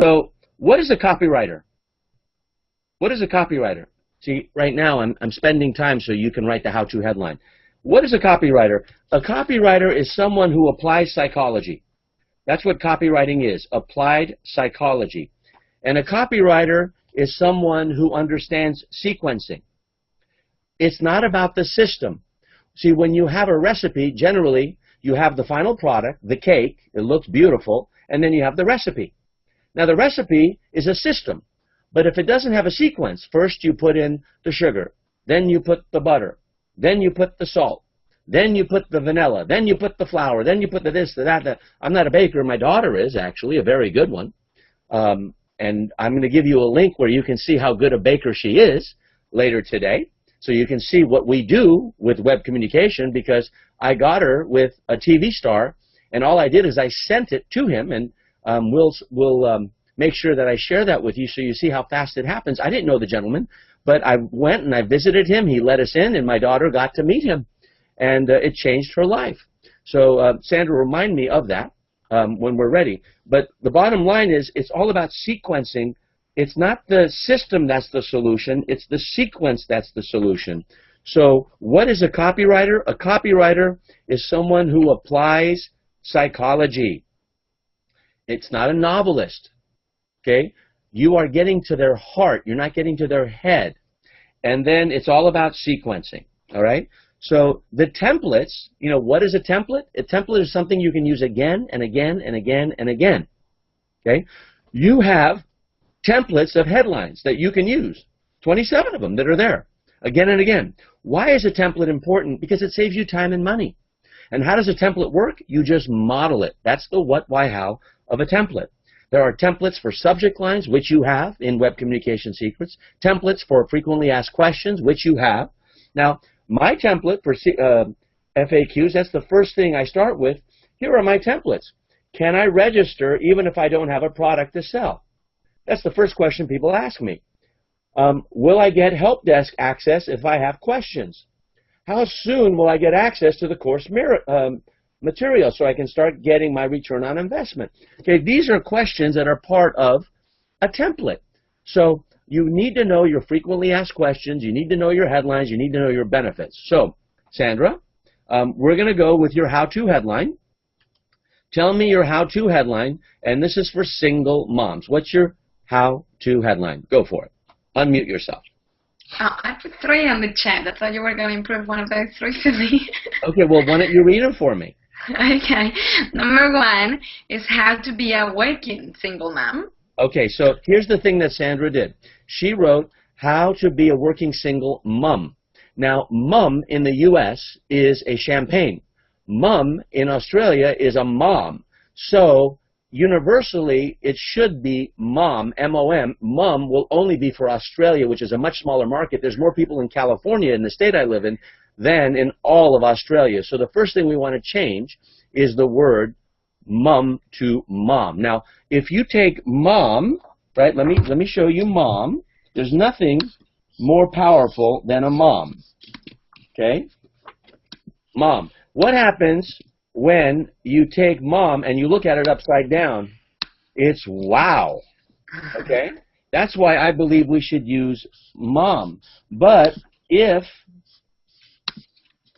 So, what is a copywriter? What is a copywriter? See, right now I'm spending time so you can write the how-to headline. What is a copywriter? A copywriter is someone who applies psychology. That's what copywriting is, applied psychology. And a copywriter is someone who understands sequencing. It's not about the system. See, when you have a recipe, generally, you have the final product, the cake, it looks beautiful, and then you have the recipe. Now, the recipe is a system, but if it doesn't have a sequence, first you put in the sugar, then you put the butter, then you put the salt, then you put the vanilla, then you put the flour, then you put the this, the that. I'm not a baker. My daughter is, actually, a very good one. And I'm going to give you a link where you can see how good a baker she is later today. So you can see what we do with web communication, because I got her with a TV star, and all I did is I sent it to him, and we'll make sure that I share that with you so you see how fast it happens. I didn't know the gentleman, but I went and I visited him. He let us in, and my daughter got to meet him, and it changed her life. So Sandra, remind me of that when we're ready. But the bottom line is it's all about sequencing. It's not the system that's the solution. It's the sequence that's the solution. So what is a copywriter? A copywriter is someone who applies psychology. It's not a novelist. Okay? You are getting to their heart. You're not getting to their head. And then it's all about sequencing. All right? So the templates, you know, what is a template? A template is something you can use again and again and again and again. Okay? You have templates of headlines that you can use. 27 of them that are there, again and again. Why is a template important? Because it saves you time and money. And how does a template work? You just model it. That's the what, why, how of a template. There are templates for subject lines, which you have in Web Communication Secrets. Templates for frequently asked questions, which you have. Now, my template for FAQs, that's the first thing I start with. Here are my templates. Can I register even if I don't have a product to sell? That's the first question people ask me. Will I get help desk access if I have questions? How soon will I get access to the course material so I can start getting my return on investment? Okay, these are questions that are part of a template. So you need to know your frequently asked questions. You need to know your headlines. You need to know your benefits. So, Sandra, we're going to go with your how-to headline. Tell me your how-to headline, and this is for single moms. What's your how-to headline? Go for it. Unmute yourself. I put 3 on the chat. I thought you were going to improve one of those 3 for me. Okay, well, why don't you read them for me? Okay. Number 1 is how to be a working single mom. Okay, so here's the thing that Sandra did. She wrote how to be a working single mom. Now, mum in the U.S. is a champagne. Mum in Australia is a mom. So universally, it should be mom, M-O-M. Mum will only be for Australia, which is a much smaller market. There's more people in California, in the state I live in, than in all of Australia. So the first thing we want to change is the word mum to mom. Now, if you take mom, right, let me show you mom. There's nothing more powerful than a mom. Okay? Mom. What happens when you take mom and you look at it upside down? It's wow. Okay? That's why I believe we should use mom. But if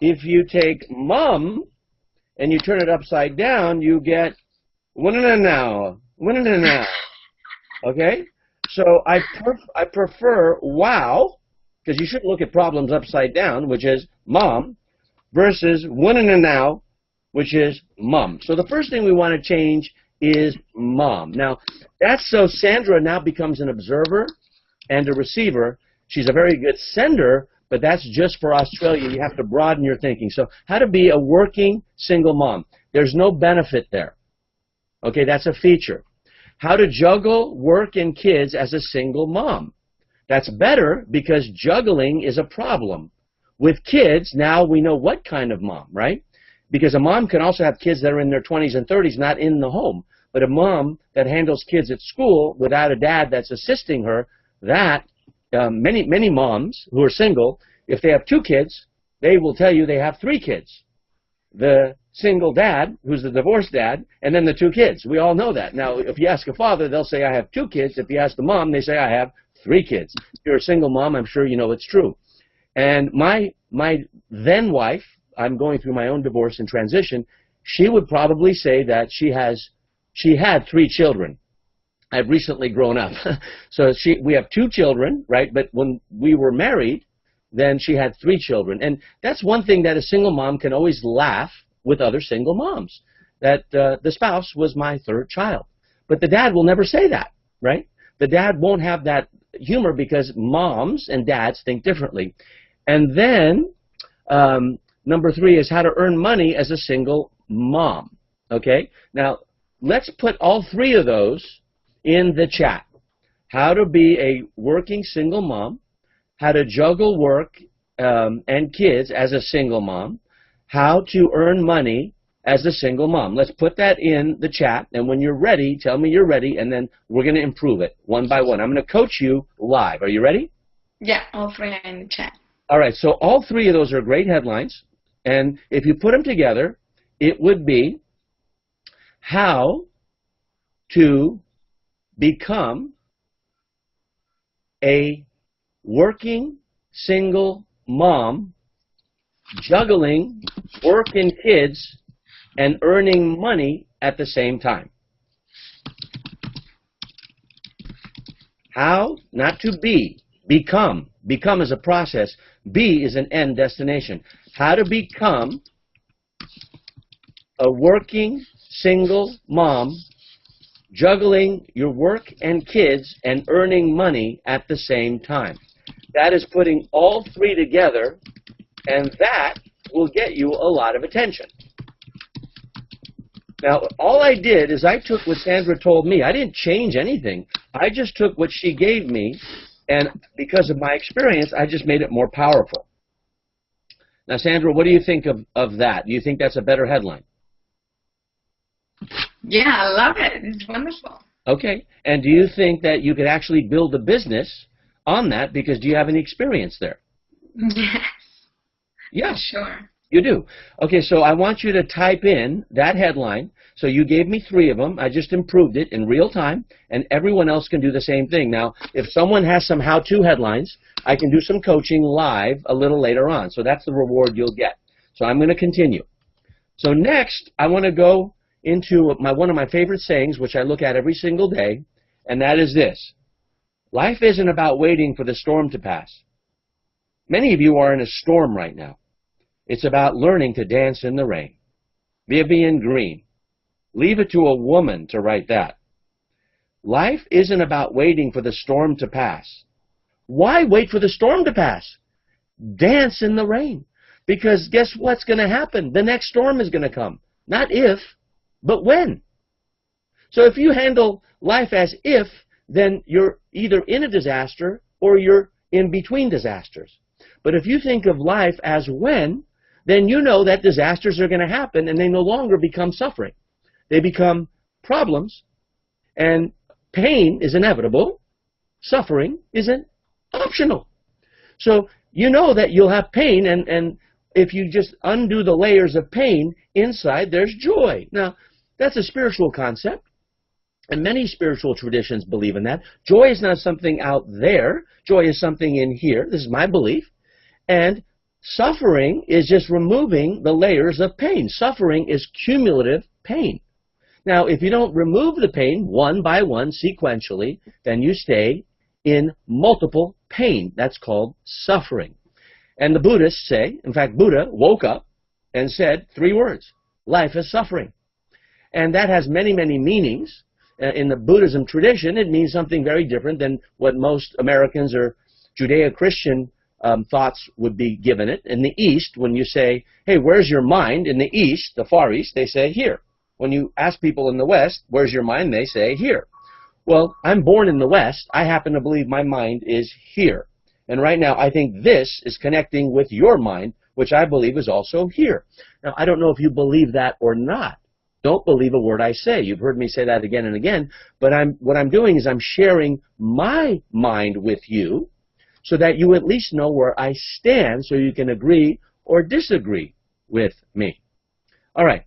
you take mum and you turn it upside down, you get now. Okay? So I prefer wow, because you shouldn't look at problems upside down, which is mom, versus now, which is mum. So the first thing we want to change is mom. Now, that's so Sandra now becomes an observer and a receiver. She's a very good sender, but that's just for Australia. You have to broaden your thinking. So how to be a working single mom. There's no benefit there. Okay, that's a feature. How to juggle work and kids as a single mom. That's better because juggling is a problem. With kids, now we know what kind of mom, right? Because a mom can also have kids that are in their 20s and 30s, not in the home. But a mom that handles kids at school without a dad that's assisting her, that many moms who are single, if they have 2 kids, they will tell you they have 3 kids. the single dad, who's the divorced dad, and then the 2 kids. We all know that. Now, if you ask a father, they'll say, I have 2 kids. If you ask the mom, they say, I have 3 kids. If you're a single mom, I'm sure you know it's true. And my then wife, I'm going through my own divorce and transition, she would probably say that she had 3 children. I've recently grown up. So we have 2 children, right? But when we were married, then she had 3 children. And that's one thing that a single mom can always laugh with other single moms, that the spouse was my 3rd child. But the dad will never say that, right? The dad won't have that humor because moms and dads think differently. And then number 3 is how to earn money as a single mom, okay? Now, let's put all 3 of those in the chat. How to be a working single mom, how to juggle work and kids as a single mom, how to earn money as a single mom. Let's put that in the chat, and when you're ready, tell me you're ready, and then we're going to improve it one by one. I'm going to coach you live. Are you ready? Yeah, all 3 are in the chat. All right, so all 3 of those are great headlines, and if you put them together, it would be how to become a working single mom, juggling work and kids, and earning money at the same time. How? Not to be. Become. Become is a process. Be is an end destination. How to become a working single mom, juggling your work and kids and earning money at the same time. That is putting all 3 together, and that will get you a lot of attention. Now, all I did is I took what Sandra told me. I didn't change anything. I just took what she gave me, and because of my experience, I just made it more powerful. Now, Sandra, what do you think of that? Do you think that's a better headline? Yeah, I love it. It's wonderful. Okay. And do you think that you could actually build a business on that, because do you have any experience there? Yes. Yeah. Sure. You do. Okay, so I want you to type in that headline. So you gave me 3 of them. I just improved it in real time, and everyone else can do the same thing. Now, if someone has some how-to headlines, I can do some coaching live a little later on. So that's the reward you'll get. So I'm going to continue. So next, I want to go into one of my favorite sayings, which I look at every single day, and that is this. Life isn't about waiting for the storm to pass. Many of you are in a storm right now. It's about learning to dance in the rain. Vivian Green. Leave it to a woman to write that. Life isn't about waiting for the storm to pass. Why wait for the storm to pass? Dance in the rain. Because guess what's going to happen? The next storm is going to come. Not if, but when. So if you handle life as if, then you're either in a disaster or you're in between disasters. But if you think of life as when, then you know that disasters are going to happen, and they no longer become suffering. They become problems, and pain is inevitable. Suffering isn't optional. So you know that you'll have pain, and if you just undo the layers of pain, inside there's joy. Now, that's a spiritual concept, and many spiritual traditions believe in that. Joy is not something out there. Joy is something in here. This is my belief. And suffering is just removing the layers of pain. Suffering is cumulative pain. Now, if you don't remove the pain one by one sequentially, then you stay in multiple pain. That's called suffering. And the Buddhists say, in fact, Buddha woke up and said 3 words, life is suffering. And that has many, many meanings. In the Buddhism tradition, it means something very different than what most Americans or Judeo-Christian thoughts would be given it. In the East, when you say, hey, where's your mind? In the East, the Far East, they say here. When you ask people in the West, where's your mind? They say here. Well, I'm born in the West. I happen to believe my mind is here. And right now, I think this is connecting with your mind, which I believe is also here. Now, I don't know if you believe that or not. Don't believe a word I say. You've heard me say that again and again. But what I'm doing is I'm sharing my mind with you so that you at least know where I stand so you can agree or disagree with me. All right.